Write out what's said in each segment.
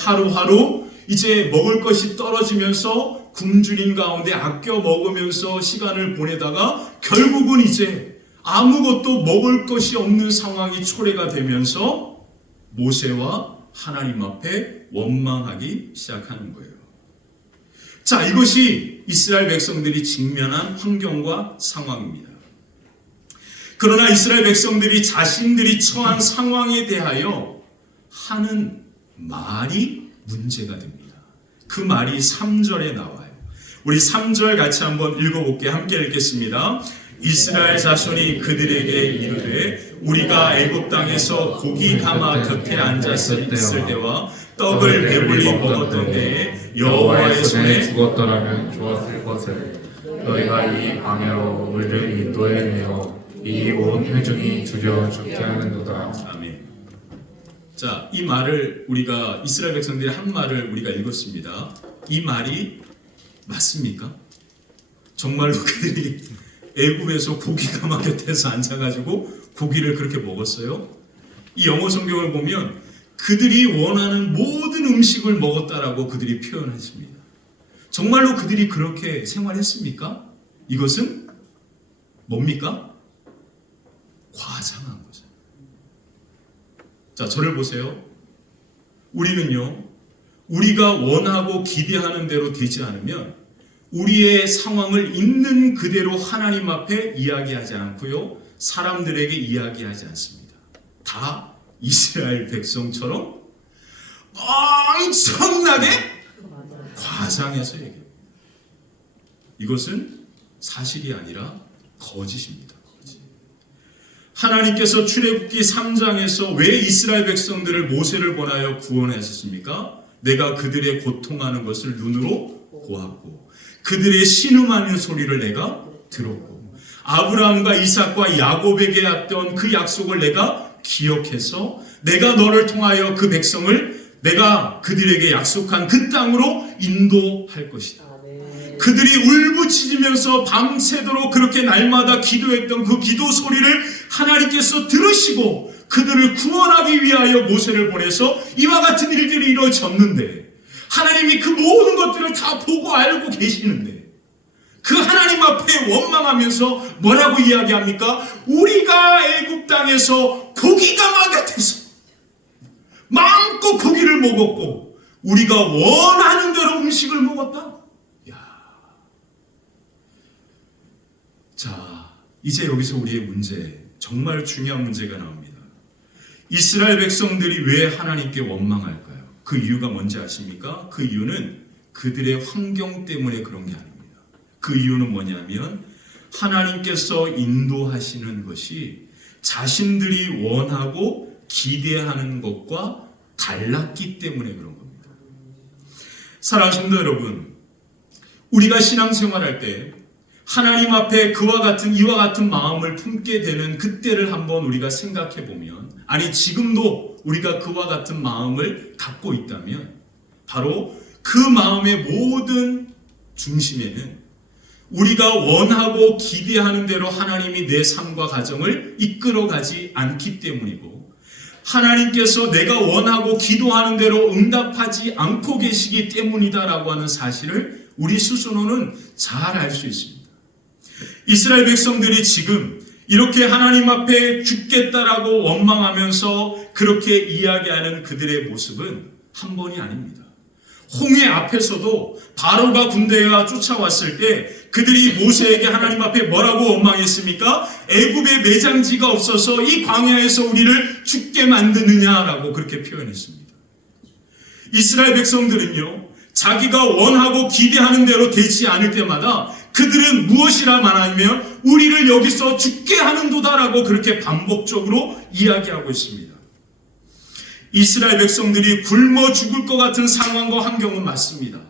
하루하루 이제 먹을 것이 떨어지면서 굶주린 가운데 아껴 먹으면서 시간을 보내다가 결국은 이제 아무것도 먹을 것이 없는 상황이 초래가 되면서 모세와 하나님 앞에 원망하기 시작하는 거예요. 자, 이것이 이스라엘 백성들이 직면한 환경과 상황입니다. 그러나 이스라엘 백성들이 자신들이 처한 상황에 대하여 하는 말이 문제가 됩니다. 그 말이 3절에 나와요. 우리 3절 같이 한번 읽어볼게요. 함께 읽겠습니다. 이스라엘 자손이 그들에게 이르되 우리가 애굽 땅에서 고기 가마 곁에 앉았을 때와 떡을 배불리 먹었던 때에 여호와의 손에 죽었더라면 좋았을 것을 너희가 이 방해로 우리를 인도해 내어 이 온 회중이 두려워 죽게 하는도다. 아멘. 자, 이 말을 우리가 이스라엘 백성들이 한 말을 우리가 읽었습니다. 이 말이 맞습니까? 정말로 그들이 애굽에서 고기 가마 곁에서 앉아가지고 고기를 그렇게 먹었어요? 이 영어 성경을 보면 그들이 원하는 모든 음식을 먹었다라고 그들이 표현했습니다. 정말로 그들이 그렇게 생활했습니까? 이것은 뭡니까? 과장한 거죠. 자, 저를 보세요. 우리는요, 우리가 원하고 기대하는 대로 되지 않으면 우리의 상황을 있는 그대로 하나님 앞에 이야기하지 않고요, 사람들에게 이야기하지 않습니다. 다 이스라엘 백성처럼 엄청나게 과장해서 얘기해요. 이것은 사실이 아니라 거짓입니다. 하나님께서 출애굽기 3장에서 왜 이스라엘 백성들을 모세를 보내어 구원하셨습니까? 내가 그들의 고통하는 것을 눈으로 보았고 그들의 신음하는 소리를 내가 들었고 아브라함과 이삭과 야곱에게 했던 그 약속을 내가 기억해서 내가 너를 통하여 그 백성을 내가 그들에게 약속한 그 땅으로 인도할 것이다. 그들이 울부짖으면서 밤새도록 그렇게 날마다 기도했던 그 기도 소리를 하나님께서 들으시고 그들을 구원하기 위하여 모세를 보내서 이와 같은 일들이 이루어졌는데 하나님이 그 모든 것들을 다 보고 알고 계시는데 그 하나님 앞에 원망하면서 뭐라고 이야기합니까? 우리가 애굽 땅에서 고기가 마곁해서 마음껏 고기를 먹었고 우리가 원하는 대로 음식을 먹었다. 자, 이제 여기서 우리의 문제, 정말 중요한 문제가 나옵니다. 이스라엘 백성들이 왜 하나님께 원망할까요? 그 이유가 뭔지 아십니까? 그 이유는 그들의 환경 때문에 그런 게 아닙니다. 그 이유는 뭐냐면 하나님께서 인도하시는 것이 자신들이 원하고 기대하는 것과 달랐기 때문에 그런 겁니다. 사랑하는 성도 여러분, 우리가 신앙생활할 때 하나님 앞에 이와 같은 마음을 품게 되는 그때를 한번 우리가 생각해 보면, 아니 지금도 우리가 그와 같은 마음을 갖고 있다면 바로 그 마음의 모든 중심에는 우리가 원하고 기대하는 대로 하나님이 내 삶과 가정을 이끌어가지 않기 때문이고 하나님께서 내가 원하고 기도하는 대로 응답하지 않고 계시기 때문이다라고 하는 사실을 우리 스스로는 잘 알 수 있습니다. 이스라엘 백성들이 지금 이렇게 하나님 앞에 죽겠다라고 원망하면서 그렇게 이야기하는 그들의 모습은 한 번이 아닙니다. 홍해 앞에서도 바로가 군대가 쫓아왔을 때 그들이 모세에게 하나님 앞에 뭐라고 원망했습니까? 애굽에 매장지가 없어서 이 광야에서 우리를 죽게 만드느냐라고 그렇게 표현했습니다. 이스라엘 백성들은요, 자기가 원하고 기대하는 대로 되지 않을 때마다 그들은 무엇이라 말하면 우리를 여기서 죽게 하는도다라고 그렇게 반복적으로 이야기하고 있습니다. 이스라엘 백성들이 굶어 죽을 것 같은 상황과 환경은 맞습니다.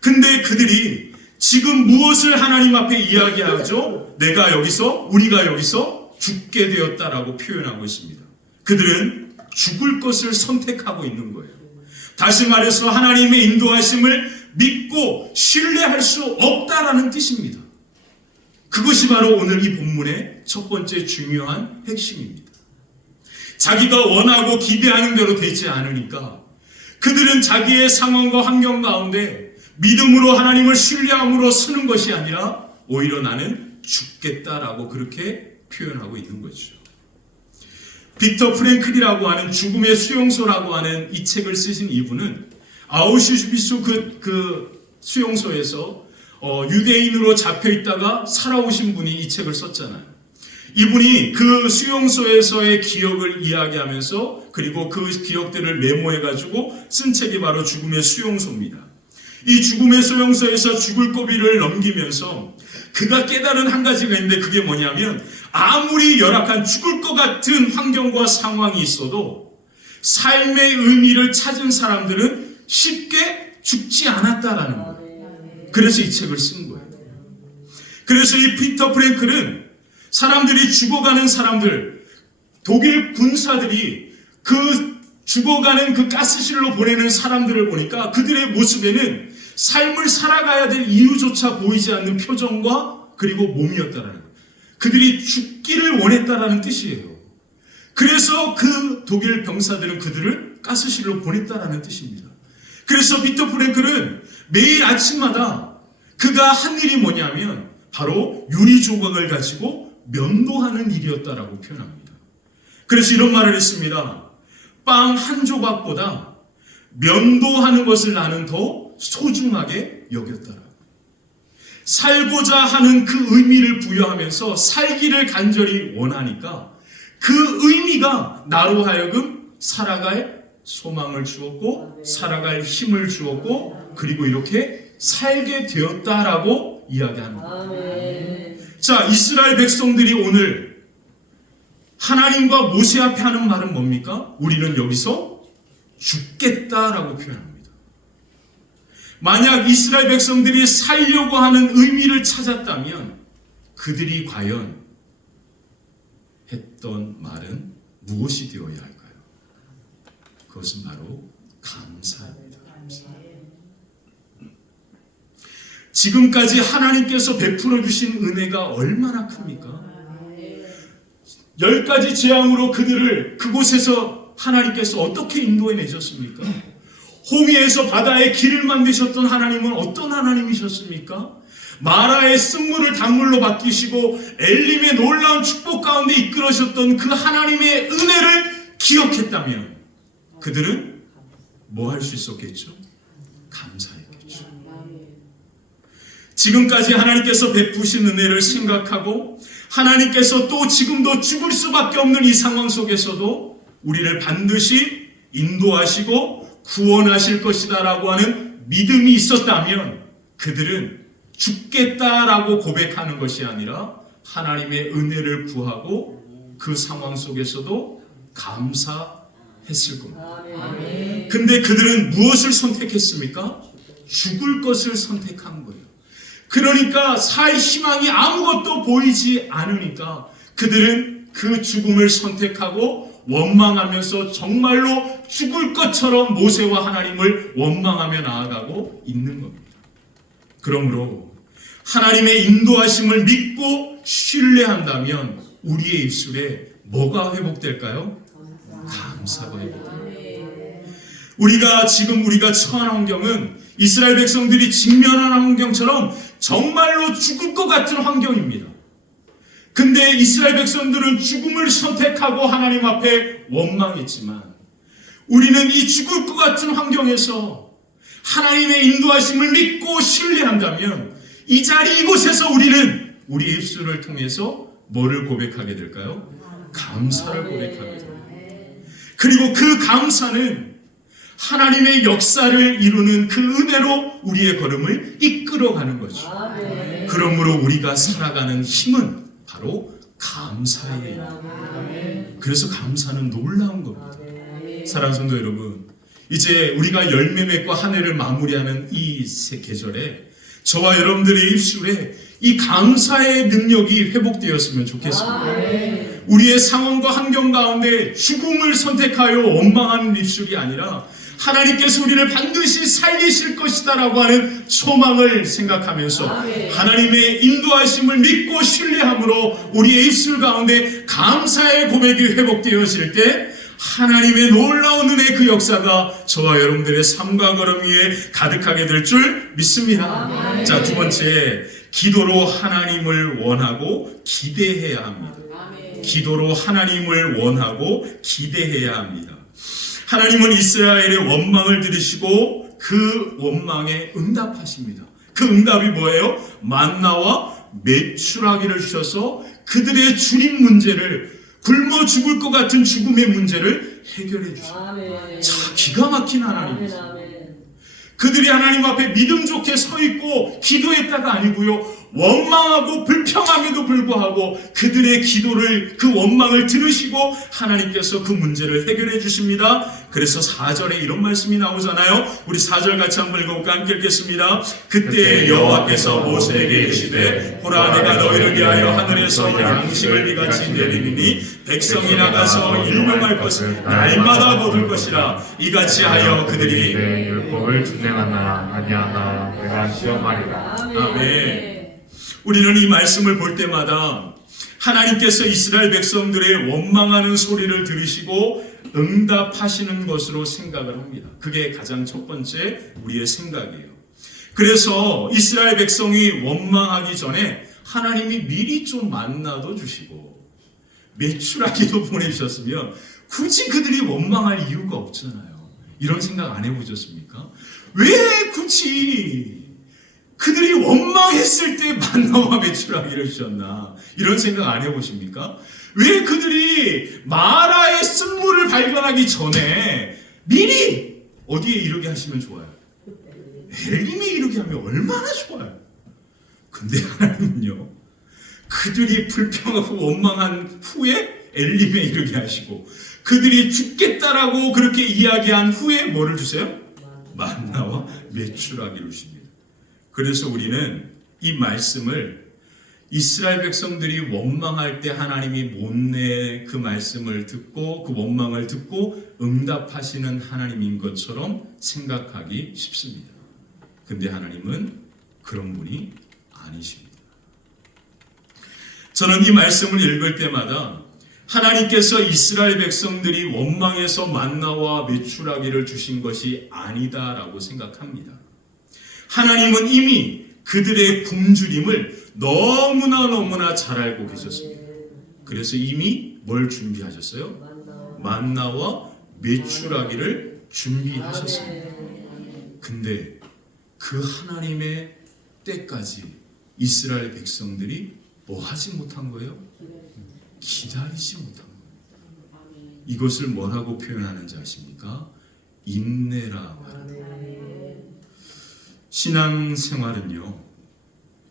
근데 그들이 지금 무엇을 하나님 앞에 이야기하죠? 우리가 여기서 죽게 되었다라고 표현하고 있습니다. 그들은 죽을 것을 선택하고 있는 거예요. 다시 말해서 하나님의 인도하심을 믿고 신뢰할 수 없다라는 뜻입니다. 그것이 바로 오늘 이 본문의 첫 번째 중요한 핵심입니다. 자기가 원하고 기대하는 대로 되지 않으니까 그들은 자기의 상황과 환경 가운데 믿음으로 하나님을 신뢰함으로 서는 것이 아니라 오히려 나는 죽겠다라고 그렇게 표현하고 있는 거죠. 빅터 프랭클이라고 하는 죽음의 수용소라고 하는 이 책을 쓰신 이분은 아우슈비츠 그 수용소에서 유대인으로 잡혀 있다가 살아오신 분이 이 책을 썼잖아요. 이분이 그 수용소에서의 기억을 이야기하면서 그리고 그 기억들을 메모해가지고 쓴 책이 바로 죽음의 수용소입니다. 이 죽음의 수용소에서 죽을 고비를 넘기면서 그가 깨달은 한 가지가 있는데 그게 뭐냐면 아무리 열악한 죽을 것 같은 환경과 상황이 있어도 삶의 의미를 찾은 사람들은 쉽게 죽지 않았다라는 거예요. 그래서 이 책을 쓴 거예요. 그래서 이 피터 프랭클은 사람들이 죽어가는 사람들, 독일 군사들이 그 죽어가는 그 가스실로 보내는 사람들을 보니까 그들의 모습에는 삶을 살아가야 될 이유조차 보이지 않는 표정과 그리고 몸이었다라는 거예요. 그들이 죽기를 원했다라는 뜻이에요. 그래서 그 독일 병사들은 그들을 가스실로 보냈다라는 뜻입니다. 그래서 빅터 프랭클은 매일 아침마다 그가 한 일이 뭐냐면 바로 유리 조각을 가지고 면도하는 일이었다라고 표현합니다. 그래서 이런 말을 했습니다. 빵 한 조각보다 면도하는 것을 나는 더 소중하게 여겼다라고. 살고자 하는 그 의미를 부여하면서 살기를 간절히 원하니까 그 의미가 나로 하여금 살아갈 소망을 주었고 살아갈 힘을 주었고 그리고 이렇게 살게 되었다라고 이야기합니다. 자, 이스라엘 백성들이 오늘 하나님과 모세 앞에 하는 말은 뭡니까? 우리는 여기서 죽겠다라고 표현합니다. 만약 이스라엘 백성들이 살려고 하는 의미를 찾았다면 그들이 과연 했던 말은 무엇이 되어야 할까요? 그것은 바로 감사입니다. 감사. 지금까지 하나님께서 베풀어 주신 은혜가 얼마나 큽니까? 10가지 재앙으로 그들을 그곳에서 하나님께서 어떻게 인도해 내셨습니까? 홍해에서 바다에 길을 만드셨던 하나님은 어떤 하나님이셨습니까? 마라의 쓴물을 단물로 바뀌시고 엘림의 놀라운 축복 가운데 이끌으셨던 그 하나님의 은혜를 기억했다면 그들은 뭐 할 수 있었겠죠? 감사했겠죠. 지금까지 하나님께서 베푸신 은혜를 생각하고 하나님께서 또 지금도 죽을 수밖에 없는 이 상황 속에서도 우리를 반드시 인도하시고 구원하실 것이다 라고 하는 믿음이 있었다면 그들은 죽겠다라고 고백하는 것이 아니라 하나님의 은혜를 구하고 그 상황 속에서도 감사했을 겁니다. 근데 그들은 무엇을 선택했습니까? 죽을 것을 선택한 거예요. 그러니까 살 희망이 아무것도 보이지 않으니까 그들은 그 죽음을 선택하고 원망하면서 정말로 죽을 것처럼 모세와 하나님을 원망하며 나아가고 있는 겁니다. 그러므로 하나님의 인도하심을 믿고 신뢰한다면 우리의 입술에 뭐가 회복될까요? 감사가 회복됩니다. 우리가 처한 환경은 이스라엘 백성들이 직면한 환경처럼 정말로 죽을 것 같은 환경입니다. 근데 이스라엘 백성들은 죽음을 선택하고 하나님 앞에 원망했지만 우리는 이 죽을 것 같은 환경에서 하나님의 인도하심을 믿고 신뢰한다면 이 자리 이곳에서 우리는 우리 입술을 통해서 뭐를 고백하게 될까요? 감사를 고백하게 됩니다. 그리고 그 감사는 하나님의 역사를 이루는 그 은혜로 우리의 걸음을 이끌어가는 거죠. 그러므로 우리가 살아가는 힘은 바로 감사예요. 그래서 감사는 놀라운 겁니다. 사랑하는 성도 여러분, 이제 우리가 열매 맺고 한 해를 마무리하는 이 계절에 저와 여러분들의 입술에 이 감사의 능력이 회복되었으면 좋겠습니다. 우리의 상황과 환경 가운데 죽음을 선택하여 원망하는 입술이 아니라 하나님께서 우리를 반드시 살리실 것이다 라고 하는 소망을 생각하면서 하나님의 인도하심을 믿고 신뢰함으로 우리의 입술 가운데 감사의 고백이 회복되어질 때 하나님의 놀라운 은혜 그 역사가 저와 여러분들의 삶과 걸음 위에 가득하게 될 줄 믿습니다. 자, 두 번째, 기도로 하나님을 원하고 기대해야 합니다. 기도로 하나님을 원하고 기대해야 합니다. 하나님은 이스라엘의 원망을 들으시고 그 원망에 응답하십니다. 그 응답이 뭐예요? 만나와 메추라기를 주셔서 그들의 주님 문제를, 굶어 죽을 것 같은 죽음의 문제를 해결해 주십니다. 자, 기가 막힌 하나님이죠. 그들이 하나님 앞에 믿음 좋게 서 있고 기도했다가 아니고요, 원망하고 불평함에도 불구하고 그들의 기도를, 그 원망을 들으시고 하나님께서 그 문제를 해결해 주십니다. 그래서 4절에 이런 말씀이 나오잖아요. 우리 4절 같이 한번 읽어볼까? 함께 읽겠습니다. 그때 여호와께서 모세에게 이르시되 보라, 내가 너희를 위하여 하늘에서 양식을 비같이 내리니 백성이 나가서 일용할 것을 날마다 먹을 것이라. 이같이 하여 그들이 내 율법을 준행하나 아니하나 내가 시험하리라. 아멘. 우리는 이 말씀을 볼 때마다 하나님께서 이스라엘 백성들의 원망하는 소리를 들으시고 응답하시는 것으로 생각을 합니다. 그게 가장 첫 번째 우리의 생각이에요. 그래서 이스라엘 백성이 원망하기 전에 하나님이 미리 좀 만나도 주시고 메추라기도 보내주셨으면 굳이 그들이 원망할 이유가 없잖아요. 이런 생각 안 해보셨습니까? 왜 굳이 그들이 원망했을 때 만나와 메추라기를 주셨나? 이런 생각 안 해보십니까? 왜 그들이 마라의 쓴물을 발견하기 전에 미리 어디에 이르게 하시면 좋아요? 엘림에 이르게 하면 얼마나 좋아요. 근데 하나님은요, 그들이 불평하고 원망한 후에 엘림에 이르게 하시고, 그들이 죽겠다라고 그렇게 이야기한 후에 뭐를 주세요? 만나와 메추라기를 주십니다. 그래서 우리는 이 말씀을 이스라엘 백성들이 원망할 때 하나님이 못내 그 말씀을 듣고 그 원망을 듣고 응답하시는 하나님인 것처럼 생각하기 쉽습니다. 근데 하나님은 그런 분이 아니십니다. 저는 이 말씀을 읽을 때마다 하나님께서 이스라엘 백성들이 원망해서 만나와 메추라기를 주신 것이 아니다라고 생각합니다. 하나님은 이미 그들의 굶주림을 너무나 잘 알고 계셨습니다. 그래서 이미 뭘 준비하셨어요? 만나와 메추라기를 준비하셨습니다. 근데 그 하나님의 때까지 이스라엘 백성들이 뭐 하지 못한 거예요? 기다리지 못한 거예요. 이것을 뭐라고 표현하는지 아십니까? 인내라 말합니다. 신앙생활은요,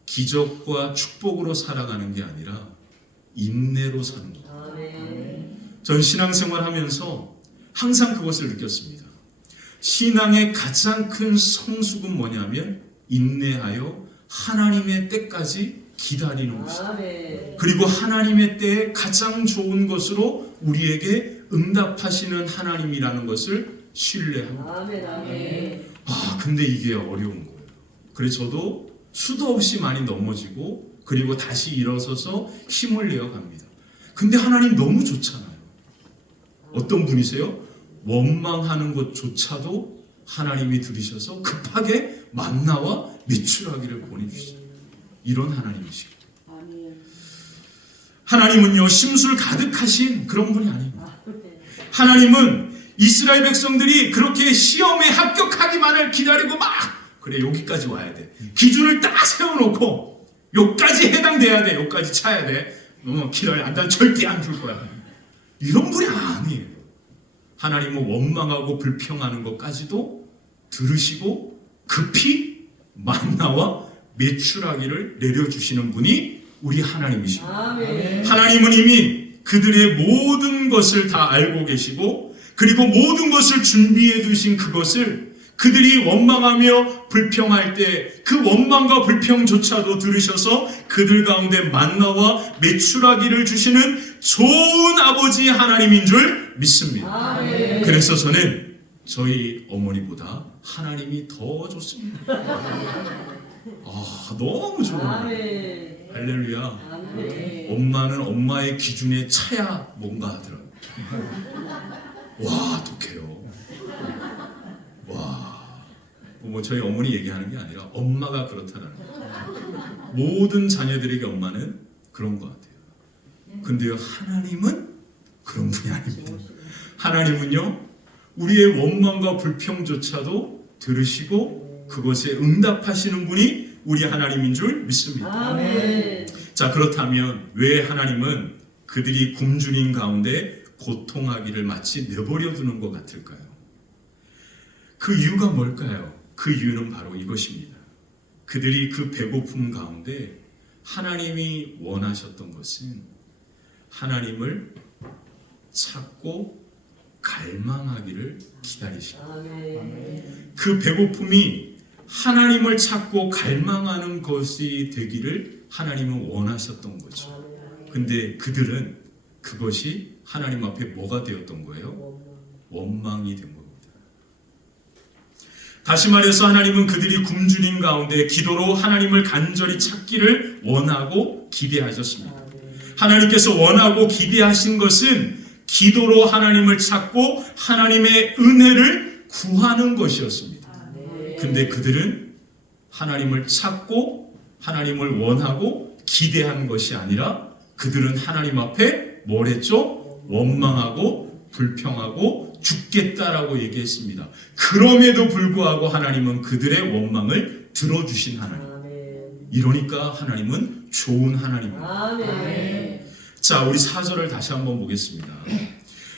기적과 축복으로 살아가는 게 아니라 인내로 사는 겁니다. 전 신앙생활 하면서 항상 그것을 느꼈습니다. 신앙의 가장 큰 성숙은 뭐냐면 인내하여 하나님의 때까지 기다리는 것입니다. 그리고 하나님의 때에 가장 좋은 것으로 우리에게 응답하시는 하나님이라는 것을 신뢰합니다. 근데 이게 어려운 거예요. 그래서 저도 수도 없이 많이 넘어지고 그리고 다시 일어서서 힘을 내어 갑니다. 근데 하나님 너무 좋잖아요. 어떤 분이세요? 원망하는 것조차도 하나님이 들으셔서 급하게 만나와 메추라기를 보내주시죠. 이런 하나님이시고, 하나님은요 심술 가득하신 그런 분이 아닙니다. 하나님은 이스라엘 백성들이 그렇게 시험에 합격하기만을 기다리고 막 그래 여기까지 와야 돼, 기준을 딱 세워놓고 여기까지 해당돼야 돼, 여기까지 차야 돼, 기다려, 난 절대 안 줄 거야, 이런 분이 아니에요. 하나님은 원망하고 불평하는 것까지도 들으시고 급히 만나와 메추라기를 내려주시는 분이 우리 하나님이십니다. 하나님은 이미 그들의 모든 것을 다 알고 계시고 그리고 모든 것을 준비해 두신 그것을 그들이 원망하며 불평할 때 그 원망과 불평조차도 들으셔서 그들 가운데 만나와 메추라기를 주시는 좋은 아버지 하나님인 줄 믿습니다. 그래서 저는 저희 어머니보다 하나님이 더 좋습니다. 너무 좋아요. 할렐루야. 엄마는 엄마의 기준에 차야 뭔가 하더라고요. 와, 독해요. 와, 뭐 저희 어머니 얘기하는 게 아니라 엄마가 그렇다라는 거예요. 모든 자녀들에게 엄마는 그런 것 같아요. 근데요, 하나님은 그런 분이 아닙니다. 하나님은요, 우리의 원망과 불평조차도 들으시고 그것에 응답하시는 분이 우리 하나님인 줄 믿습니다. 아멘. 자, 그렇다면 왜 하나님은 그들이 굶주린 가운데 고통하기를 마치 내버려 두는 것 같을까요? 그 이유가 뭘까요? 그 이유는 바로 이것입니다. 그들이 그 배고픔 가운데 하나님이 원하셨던 것은 하나님을 찾고 갈망하기를 기다리십니다. 아멘. 그 배고픔이 하나님을 찾고 갈망하는 것이 되기를 하나님은 원하셨던 거죠. 근데 그들은 그것이 하나님 앞에 뭐가 되었던 거예요? 원망이 된 겁니다. 다시 말해서 하나님은 그들이 굶주린 가운데 기도로 하나님을 간절히 찾기를 원하고 기대하셨습니다. 하나님께서 원하고 기대하신 것은 기도로 하나님을 찾고 하나님의 은혜를 구하는 것이었습니다. 근데 그들은 하나님을 찾고 하나님을 원하고 기대한 것이 아니라 그들은 하나님 앞에 뭘 했죠? 원망하고 불평하고 죽겠다라고 얘기했습니다. 그럼에도 불구하고 하나님은 그들의 원망을 들어주신 하나님. 이러니까 하나님은 좋은 하나님입니다. 아멘. 자, 우리 4절을 다시 한번 보겠습니다.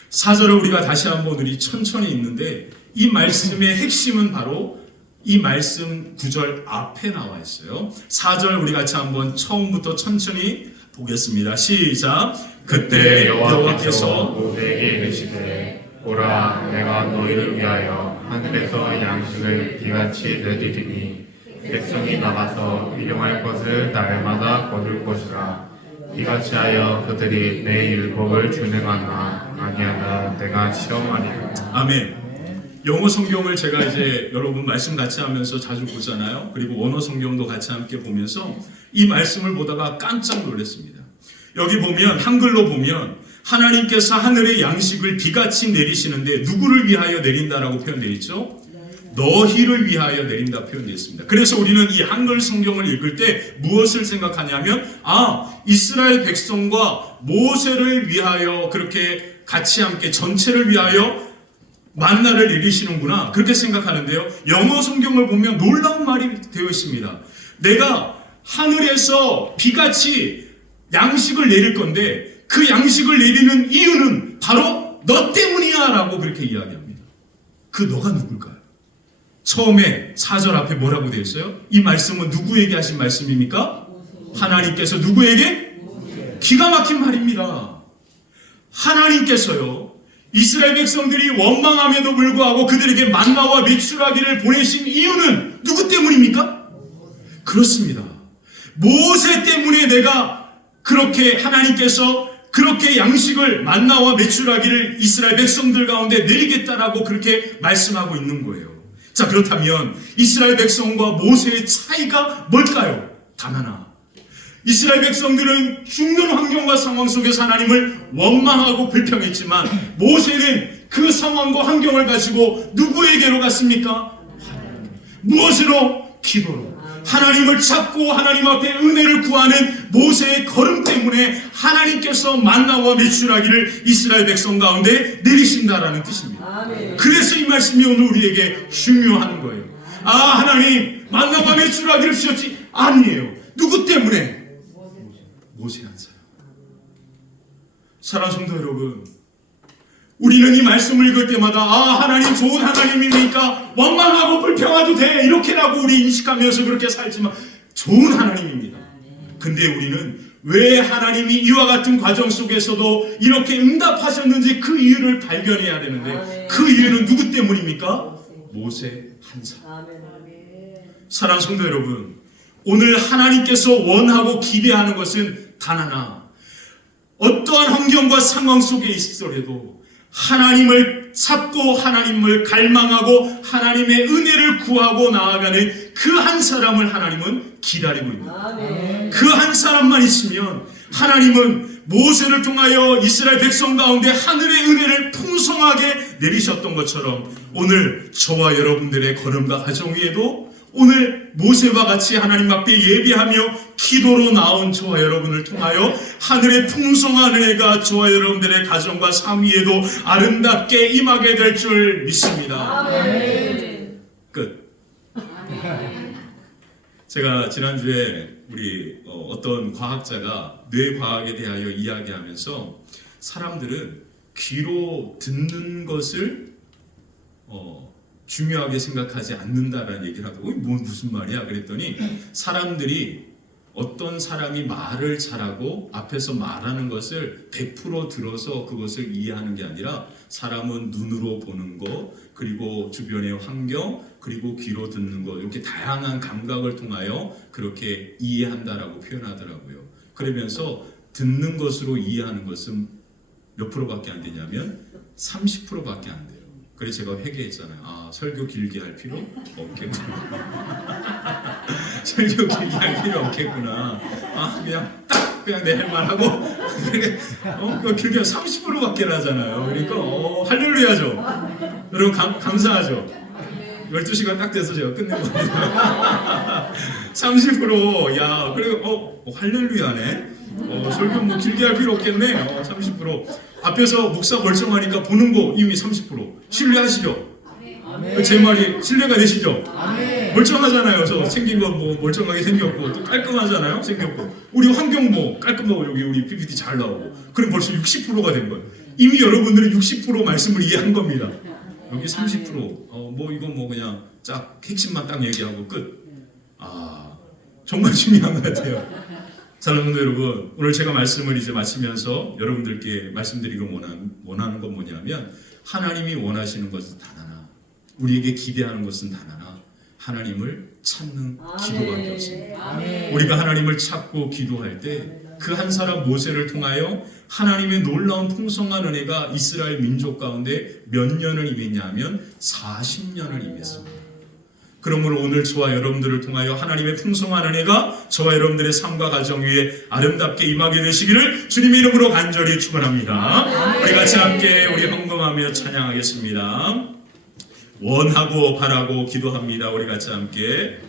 4절을 우리가 다시 한번 우리 천천히 읽는데 이 말씀의 핵심은 바로 이 말씀 9절 앞에 나와 있어요. 4절 우리 같이 한번 처음부터 천천히 보겠습니다. 시작. 그때 여호와께서 모세에게 이르시되 보라 내가 너희를 위하여 하늘에서 양식을 비같이 내리리니 백성이 나가서 일용할 것을 날마다 거둘 것이라. 이같이 하여 그들이 내 율법을 준행하나 아니하나 내가 시험하리라. 아멘. 영어 성경을 제가 이제 여러분 말씀 같이 하면서 자주 보잖아요. 그리고 원어 성경도 같이 함께 보면서 이 말씀을 보다가 깜짝 놀랐습니다. 여기 보면 한글로 보면 하나님께서 하늘의 양식을 비같이 내리시는데 누구를 위하여 내린다라고 표현되어 있죠? 너희를 위하여 내린다 표현되어 있습니다. 그래서 우리는 이 한글 성경을 읽을 때 무엇을 생각하냐면 이스라엘 백성과 모세를 위하여 그렇게 같이 함께 전체를 위하여 만나를 내리시는구나 그렇게 생각하는데요. 영어 성경을 보면 놀라운 말이 되어 있습니다. 내가 하늘에서 비같이 양식을 내릴 건데 그 양식을 내리는 이유는 바로 너 때문이야 라고 그렇게 이야기합니다. 그 너가 누굴까요? 처음에 4절 앞에 뭐라고 되어 있어요? 이 말씀은 누구에게 하신 말씀입니까? 하나님께서 누구에게? 기가 막힌 말입니다. 하나님께서요 이스라엘 백성들이 원망함에도 불구하고 그들에게 만나와 메추라기를 보내신 이유는 누구 때문입니까? 그렇습니다. 모세 때문에 내가 그렇게 하나님께서 그렇게 양식을 만나와 메추라기를 이스라엘 백성들 가운데 내리겠다라고 그렇게 말씀하고 있는 거예요. 자, 그렇다면 이스라엘 백성과 모세의 차이가 뭘까요? 단 하나. 이스라엘 백성들은 죽는 환경과 상황 속에서 하나님을 원망하고 불평했지만 모세는 그 상황과 환경을 가지고 누구에게로 갔습니까? 무엇으로? 기도로. 하나님을 찾고 하나님 앞에 은혜를 구하는 모세의 걸음 때문에 하나님께서 만나와 메추라기를 이스라엘 백성 가운데 내리신다라는 뜻입니다. 아멘. 그래서 이 말씀이 오늘 우리에게 중요한 거예요. 하나님 만나와 메추라기를 주셨지? 아니에요. 누구 때문에? 모세 한 사람. 사랑하는 성도 여러분, 우리는 이 말씀을 읽을 때마다 하나님 좋은 하나님이니까 원망하고 불평해도 돼 이렇게라고 우리 인식하면서 그렇게 살지만 좋은 하나님입니다. 근데 우리는 왜 하나님이 이와 같은 과정 속에서도 이렇게 응답하셨는지 그 이유를 발견해야 되는데 그 이유는 누구 때문입니까? 모세 한 사람. 사랑하는 성도 여러분, 오늘 하나님께서 원하고 기대하는 것은 단 하나. 어떠한 환경과 상황 속에 있더라도 하나님을 찾고 하나님을 갈망하고 하나님의 은혜를 구하고 나아가는 그 한 사람을 하나님은 기다리고 있습니다. 그 한 사람만 있으면 하나님은 모세를 통하여 이스라엘 백성 가운데 하늘의 은혜를 풍성하게 내리셨던 것처럼 오늘 저와 여러분들의 걸음과 가정 위에도 오늘 모세와 같이 하나님 앞에 예비하며 기도로 나온 저와 여러분을 통하여 하늘의 풍성한 은혜가 저와 여러분들의 가정과 삶 위에도 아름답게 임하게 될 줄 믿습니다. 아멘. 끝. 제가 지난주에 우리 어떤 과학자가 뇌과학에 대하여 이야기하면서 사람들은 귀로 듣는 것을 중요하게 생각하지 않는다라는 얘기를 하고 무슨 말이야? 그랬더니 사람들이 어떤 사람이 말을 잘하고 앞에서 말하는 것을 100% 들어서 그것을 이해하는 게 아니라 사람은 눈으로 보는 것, 그리고 주변의 환경, 그리고 귀로 듣는 것, 이렇게 다양한 감각을 통하여 그렇게 이해한다라고 표현하더라고요. 그러면서 듣는 것으로 이해하는 것은 몇 프로밖에 안 되냐면 30%밖에 안 돼요. 그래서 제가 회개했잖아요. 아, 설교 길게 할 필요 없겠구나. 설교 길게 할 필요 없겠구나. 아, 그냥 내 할 말하고 그 길게 30%밖에 하잖아요. 그러니까 할렐루야죠. 여러분 감사하죠. 12시간 딱 돼서 제가 끝낸 겁니다. 30% 야, 그리고 할렐루야네. 설교 뭐 길게 할 필요 없겠네. 30% 앞에서 목사 멀쩡하니까 보는 거 이미 30% 신뢰하시죠? 제 말이 신뢰가 되시죠? 멀쩡하잖아요. 저 생긴 거 뭐 멀쩡하게 생겼고 또 깔끔하잖아요. 생겼고 우리 환경 뭐 깔끔하고 여기 우리 PPT 잘 나오고 그럼 벌써 60%가 된 거예요. 이미 여러분들은 60% 말씀을 이해한 겁니다. 여기 30% 뭐 이거 뭐 그냥 쫙 핵심만 딱 얘기하고 끝. 아, 정말 중요한 것 같아요. 사랑하는 여러분, 오늘 제가 말씀을 이제 마치면서 여러분들께 말씀드리고 원하는 건 뭐냐면 하나님이 원하시는 것은 단 하나, 우리에게 기대하는 것은 단 하나, 하나님을 찾는 기도밖에 없습니다. 우리가 하나님을 찾고 기도할 때 그 한 사람 모세를 통하여 하나님의 놀라운 풍성한 은혜가 이스라엘 민족 가운데 몇 년을 임했냐면 40년을 임했습니다. 그러므로 오늘 저와 여러분들을 통하여 하나님의 풍성한 은혜가 저와 여러분들의 삶과 가정 위에 아름답게 임하게 되시기를 주님의 이름으로 간절히 축원합니다. 우리 같이 함께 우리 헌금하며 찬양하겠습니다. 원하고 바라고 기도합니다. 우리 같이 함께